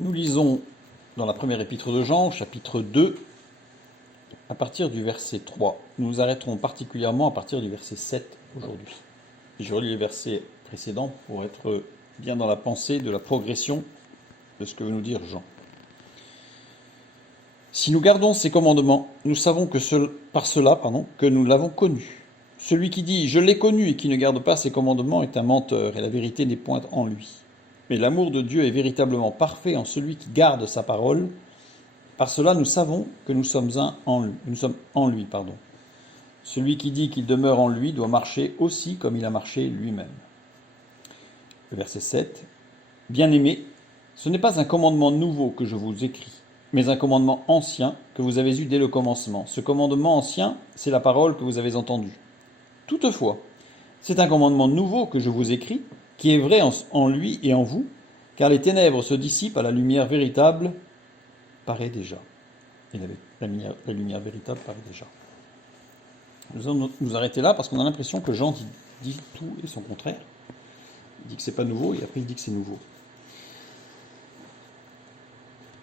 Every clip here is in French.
Nous lisons dans la première épître de Jean, chapitre 2, à partir du verset 3. Nous nous arrêterons particulièrement à partir du verset 7 aujourd'hui. Je relis les versets précédents pour être bien dans la pensée de la progression de ce que veut nous dire Jean. Si nous gardons ses commandements, nous savons par cela que nous l'avons connu. Celui qui dit « je l'ai connu » et qui ne garde pas ses commandements est un menteur, et la vérité n'est point en lui. Mais l'amour de Dieu est véritablement parfait en celui qui garde sa parole. Par cela, nous savons que nous sommes en lui. Celui qui dit qu'il demeure en lui doit marcher aussi comme il a marché lui-même. Le verset 7. Bien-aimés, ce n'est pas un commandement nouveau que je vous écris, mais un commandement ancien que vous avez eu dès le commencement. Ce commandement ancien, c'est la parole que vous avez entendue. Toutefois, c'est un commandement nouveau que je vous écris, qui est vrai en lui et en vous, car les ténèbres se dissipent à la lumière véritable paraît déjà. Et la lumière véritable paraît déjà. Nous allons nous arrêter là parce qu'on a l'impression que Jean dit tout et son contraire. Il dit que c'est pas nouveau et après il dit que c'est nouveau.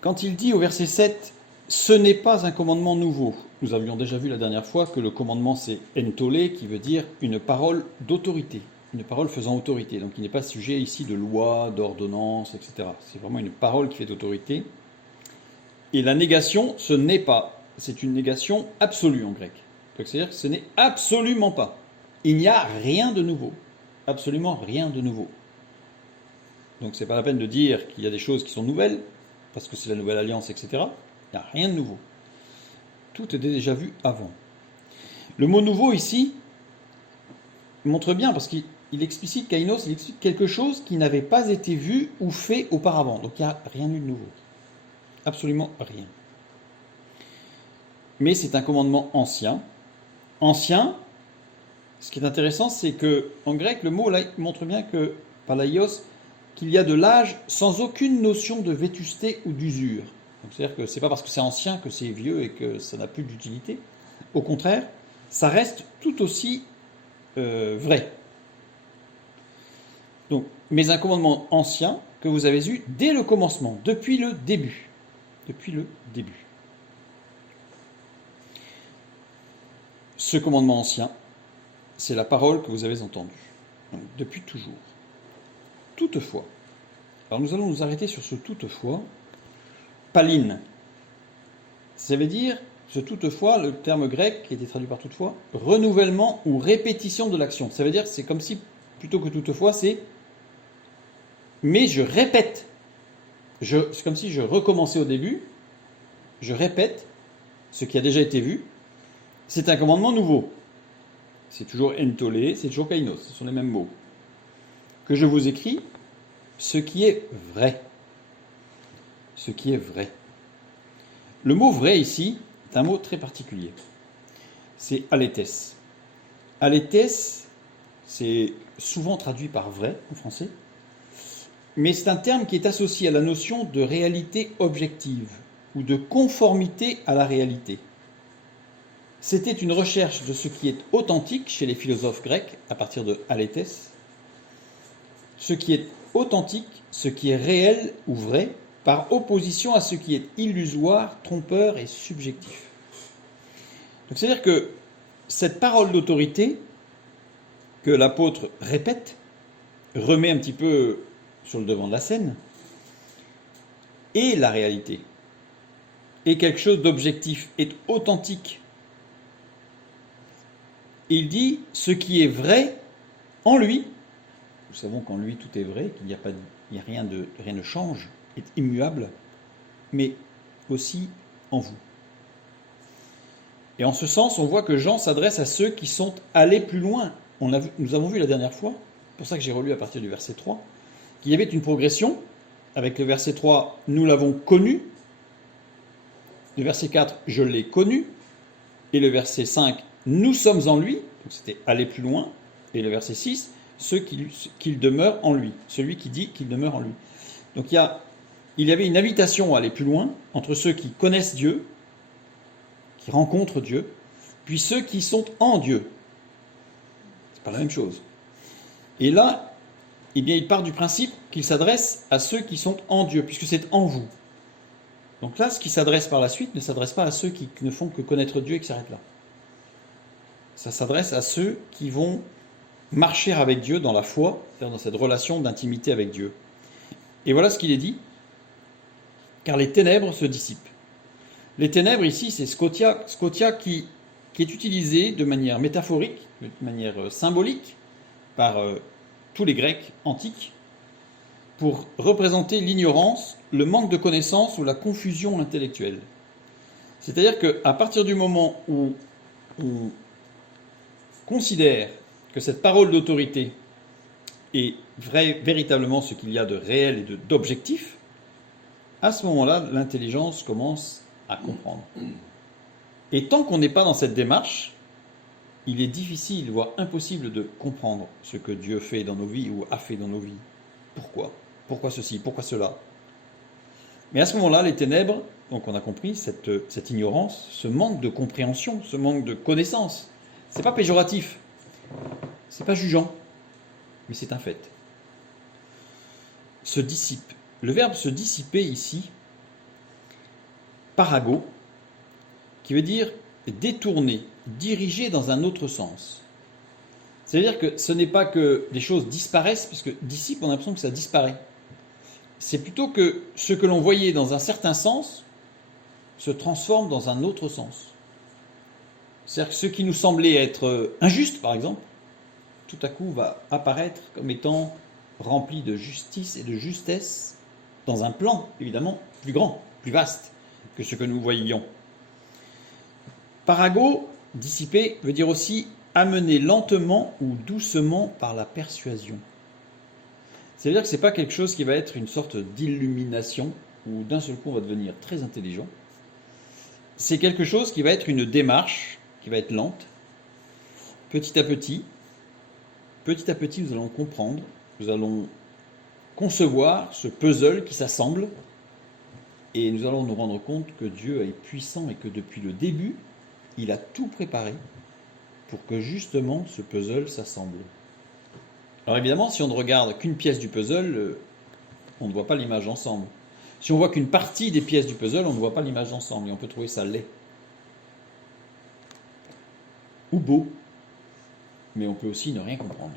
Quand il dit au verset 7, « Ce n'est pas un commandement nouveau », nous avions déjà vu la dernière fois que le commandement c'est « entolé » qui veut dire une parole d'autorité, une parole faisant autorité. Donc il n'est pas sujet ici de loi, d'ordonnance, etc. C'est vraiment une parole qui fait d'autorité. Et la négation, ce n'est pas. C'est une négation absolue en grec. C'est-à-dire que ce n'est absolument pas. Il n'y a rien de nouveau. Absolument rien de nouveau. Donc c'est pas la peine de dire qu'il y a des choses qui sont nouvelles, parce que c'est la nouvelle alliance, etc. Il n'y a rien de nouveau. Tout était déjà vu avant. Le mot nouveau ici montre bien, parce qu'il explicite, Kainos, il explique quelque chose qui n'avait pas été vu ou fait auparavant. Donc il n'y a rien eu de nouveau. Absolument rien. Mais c'est un commandement ancien. Ancien, ce qui est intéressant, c'est que en grec, le mot là montre bien que, palaios, qu'il y a de l'âge sans aucune notion de vétusté ou d'usure. C'est-à-dire que c'est pas parce que c'est ancien que c'est vieux et que ça n'a plus d'utilité. Au contraire, ça reste tout aussi vrai. Donc, mais un commandement ancien que vous avez eu dès le commencement, depuis le début. Depuis le début. Ce commandement ancien, c'est la parole que vous avez entendue, donc, depuis toujours. Toutefois, alors nous allons nous arrêter sur ce toutefois, paline. Ça veut dire, ce toutefois, le terme grec qui était traduit par toutefois, renouvellement ou répétition de l'action. Ça veut dire, c'est comme si, plutôt que toutefois, c'est mais je répète. C'est comme si je recommençais au début, je répète ce qui a déjà été vu. C'est un commandement nouveau. C'est toujours entolé, c'est toujours kainos, ce sont les mêmes mots. Que je vous écris, ce qui est vrai. Ce qui est vrai. Le mot vrai ici est un mot très particulier. C'est alétes. Alétes, c'est souvent traduit par vrai en français, mais c'est un terme qui est associé à la notion de réalité objective ou de conformité à la réalité. C'était une recherche de ce qui est authentique chez les philosophes grecs, à partir de alétes, ce qui est authentique, ce qui est réel ou vrai, par opposition à ce qui est illusoire, trompeur et subjectif. Donc c'est-à-dire que cette parole d'autorité que l'apôtre répète, remet un petit peu sur le devant de la scène, est la réalité, est quelque chose d'objectif, est authentique. Et il dit ce qui est vrai en lui. Nous savons qu'en lui tout est vrai, qu'il n'y a rien ne change, est immuable, mais aussi en vous. Et en ce sens, on voit que Jean s'adresse à ceux qui sont allés plus loin. Nous avons vu la dernière fois, c'est pour ça que j'ai relu à partir du verset 3, qu'il y avait une progression. Avec le verset 3, nous l'avons connu. Le verset 4, je l'ai connu. Et le verset 5, nous sommes en lui, donc c'était aller plus loin, et le verset 6, ceux qu'il demeure en lui, celui qui dit qu'il demeure en lui. Donc il y avait une invitation à aller plus loin entre ceux qui connaissent Dieu, qui rencontrent Dieu, puis ceux qui sont en Dieu. C'est pas la même chose. Et là, eh bien, il part du principe qu'il s'adresse à ceux qui sont en Dieu, puisque c'est en vous. Donc là, ce qui s'adresse par la suite ne s'adresse pas à ceux qui ne font que connaître Dieu et qui s'arrêtent là. Ça s'adresse à ceux qui vont marcher avec Dieu dans la foi, c'est-à-dire dans cette relation d'intimité avec Dieu. Et voilà ce qu'il est dit, car les ténèbres se dissipent. Les ténèbres ici, c'est scotia qui est utilisé de manière métaphorique, de manière symbolique, par tous les Grecs antiques, pour représenter l'ignorance, le manque de connaissance ou la confusion intellectuelle. C'est-à-dire qu'à partir du moment où on considère que cette parole d'autorité est véritablement ce qu'il y a de réel et d'objectif, à ce moment-là, l'intelligence commence à comprendre. Et tant qu'on n'est pas dans cette démarche, il est difficile, voire impossible de comprendre ce que Dieu fait dans nos vies ou a fait dans nos vies. Pourquoi ? Pourquoi ceci ? Pourquoi cela ? Mais à ce moment-là, les ténèbres, donc on a compris, cette ignorance, ce manque de compréhension, ce manque de connaissance, c'est pas péjoratif, c'est pas jugeant, mais c'est un fait. Se dissipe. Le verbe se dissiper ici, parago, qui veut dire détourner, diriger dans un autre sens. C'est-à-dire que ce n'est pas que des choses disparaissent, puisque dissipe, on a l'impression que ça disparaît. C'est plutôt que ce que l'on voyait dans un certain sens se transforme dans un autre sens. C'est-à-dire que ce qui nous semblait être injuste, par exemple, tout à coup va apparaître comme étant rempli de justice et de justesse dans un plan, évidemment, plus grand, plus vaste que ce que nous voyions. Parago, dissiper, veut dire aussi amener lentement ou doucement par la persuasion. C'est-à-dire que ce n'est pas quelque chose qui va être une sorte d'illumination où d'un seul coup on va devenir très intelligent. C'est quelque chose qui va être une démarche, qui va être lente. Petit à petit, nous allons comprendre, nous allons concevoir ce puzzle qui s'assemble et nous allons nous rendre compte que Dieu est puissant et que depuis le début, il a tout préparé pour que justement ce puzzle s'assemble. Alors évidemment, si on ne regarde qu'une pièce du puzzle, on ne voit pas l'image ensemble. Si on voit qu'une partie des pièces du puzzle, on ne voit pas l'image ensemble et on peut trouver ça laid. Ou beau. Mais on peut aussi ne rien comprendre.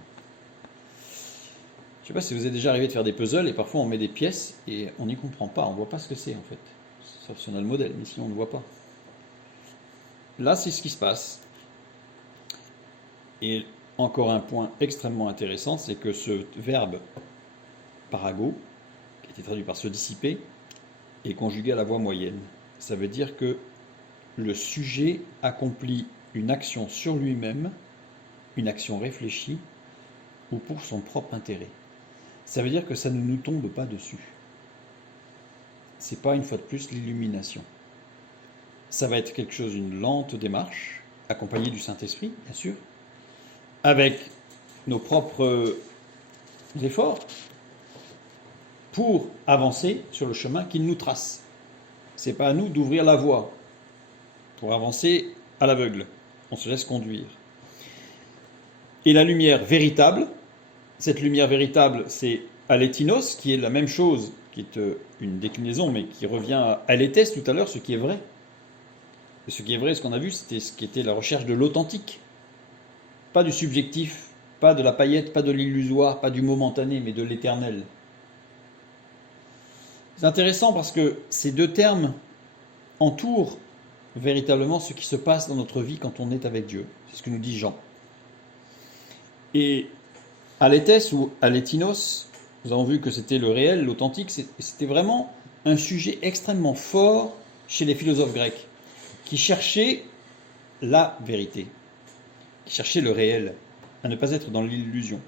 Je ne sais pas si vous êtes déjà arrivé de faire des puzzles et parfois on met des pièces et on n'y comprend pas, on ne voit pas ce que c'est en fait. Sauf si on a le modèle, mais sinon on ne voit pas. Là, c'est ce qui se passe. Et encore un point extrêmement intéressant, c'est que ce verbe parago, qui était traduit par se dissiper, est conjugué à la voix moyenne. Ça veut dire que le sujet accomplit une action sur lui-même, une action réfléchie, ou pour son propre intérêt. Ça veut dire que ça ne nous tombe pas dessus. C'est pas une fois de plus l'illumination. Ça va être quelque chose, une lente démarche, accompagnée du Saint-Esprit, bien sûr, avec nos propres efforts, pour avancer sur le chemin qu'il nous trace. C'est pas à nous d'ouvrir la voie pour avancer à l'aveugle. On se laisse conduire. Et la lumière véritable, cette lumière véritable, c'est alétinos, qui est la même chose, qui est une déclinaison, mais qui revient à alétès tout à l'heure, ce qui est vrai. Et ce qui est vrai, ce qu'on a vu, c'était ce qui était la recherche de l'authentique. Pas du subjectif, pas de la paillette, pas de l'illusoire, pas du momentané, mais de l'éternel. C'est intéressant parce que ces deux termes entourent véritablement ce qui se passe dans notre vie quand on est avec Dieu. C'est ce que nous dit Jean. Et alétès ou alétinos, nous avons vu que c'était le réel, l'authentique, c'était vraiment un sujet extrêmement fort chez les philosophes grecs, qui cherchaient la vérité, qui cherchaient le réel, à ne pas être dans l'illusion.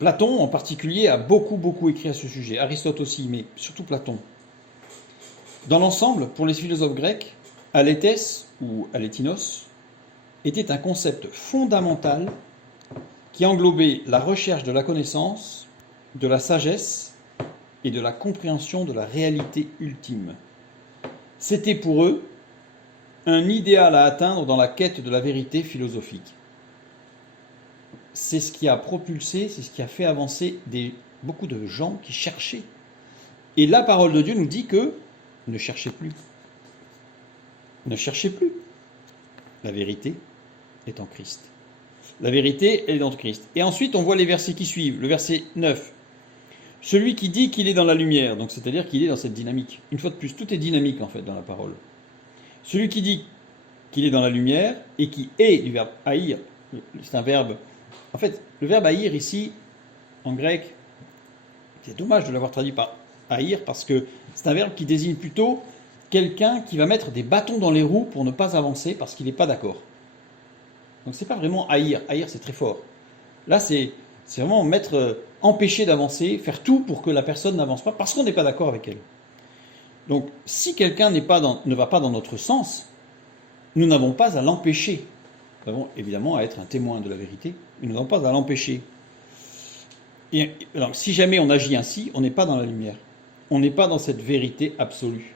Platon, en particulier, a beaucoup écrit à ce sujet. Aristote aussi, mais surtout Platon. Dans l'ensemble, pour les philosophes grecs, alétès ou alétinos était un concept fondamental qui englobait la recherche de la connaissance, de la sagesse et de la compréhension de la réalité ultime. C'était pour eux un idéal à atteindre dans la quête de la vérité philosophique. c'est ce qui a propulsé, c'est ce qui a fait avancer beaucoup de gens qui cherchaient. Et la parole de Dieu nous dit que ne cherchez plus. Ne cherchez plus. La vérité est en Christ. La vérité, elle est dans Christ. Et ensuite, on voit les versets qui suivent. Le verset 9. Celui qui dit qu'il est dans la lumière, donc c'est-à-dire qu'il est dans cette dynamique. Une fois de plus, tout est dynamique en fait dans la parole. Celui qui dit qu'il est dans la lumière et qui est du verbe haïr, c'est un verbe. En fait, le verbe haïr ici, en grec, c'est dommage de l'avoir traduit par haïr parce que c'est un verbe qui désigne plutôt quelqu'un qui va mettre des bâtons dans les roues pour ne pas avancer parce qu'il n'est pas d'accord. Donc c'est pas vraiment haïr. Haïr, c'est très fort. Là, c'est vraiment empêcher d'avancer, faire tout pour que la personne n'avance pas parce qu'on n'est pas d'accord avec elle. Donc, si quelqu'un ne va pas dans notre sens, nous n'avons pas à l'empêcher. Nous avons évidemment à être un témoin de la vérité, mais nous n'avons pas à l'empêcher. Et alors, si jamais on agit ainsi, on n'est pas dans la lumière. On n'est pas dans cette vérité absolue.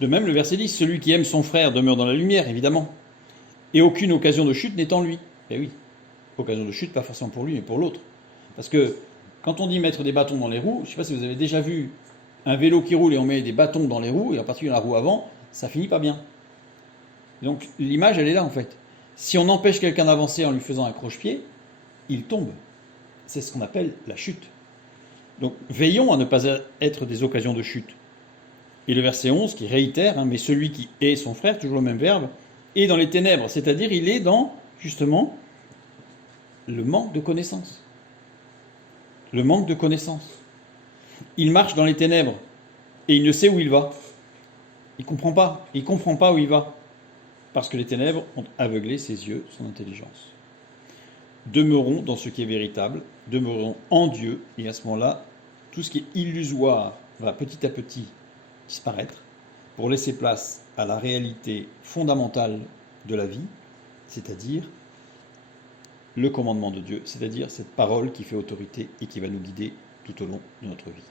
De même, le verset 10, celui qui aime son frère demeure dans la lumière, évidemment. Et aucune occasion de chute n'est en lui. Eh oui, occasion de chute, pas forcément pour lui, mais pour l'autre. Parce que quand on dit mettre des bâtons dans les roues, je ne sais pas si vous avez déjà vu un vélo qui roule et on met des bâtons dans les roues, et en particulier la roue avant, ça finit pas bien. Donc l'image, elle est là en fait. Si on empêche quelqu'un d'avancer en lui faisant un croche-pied, il tombe. C'est ce qu'on appelle la chute. Donc veillons à ne pas être des occasions de chute. Et le verset 11 qui réitère, mais celui qui est son frère, toujours le même verbe, est dans les ténèbres, c'est-à-dire il est dans, justement, le manque de connaissance. Le manque de connaissance. Il marche dans les ténèbres et il ne sait où il va. Il comprend pas où il va. Parce que les ténèbres ont aveuglé ses yeux, son intelligence. Demeurons dans ce qui est véritable, demeurons en Dieu, et à ce moment-là, tout ce qui est illusoire va petit à petit disparaître pour laisser place à la réalité fondamentale de la vie, c'est-à-dire le commandement de Dieu, c'est-à-dire cette parole qui fait autorité et qui va nous guider tout au long de notre vie.